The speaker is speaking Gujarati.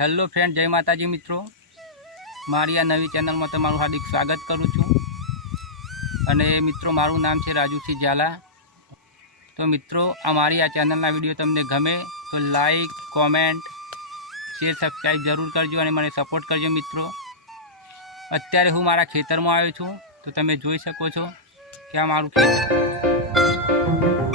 હેલો ફ્રેન્ડ, જય માતાજી મિત્રો। મારી આ નવી ચેનલમાં તમારું હાર્દિક સ્વાગત કરું છું। અને મિત્રો, મારું નામ છે રાજુસિંહ ઝાલા। તો મિત્રો, અમારી આ ચેનલના વિડીયો તમને ગમે તો લાઈક, કોમેન્ટ, શેર, સબસ્ક્રાઈબ જરૂર કરજો અને મને સપોર્ટ કરજો મિત્રો। અત્યારે હું મારા ખેતરમાં આવ્યો છું, તો તમે જોઈ શકો છો કે આ મારું ખેતર।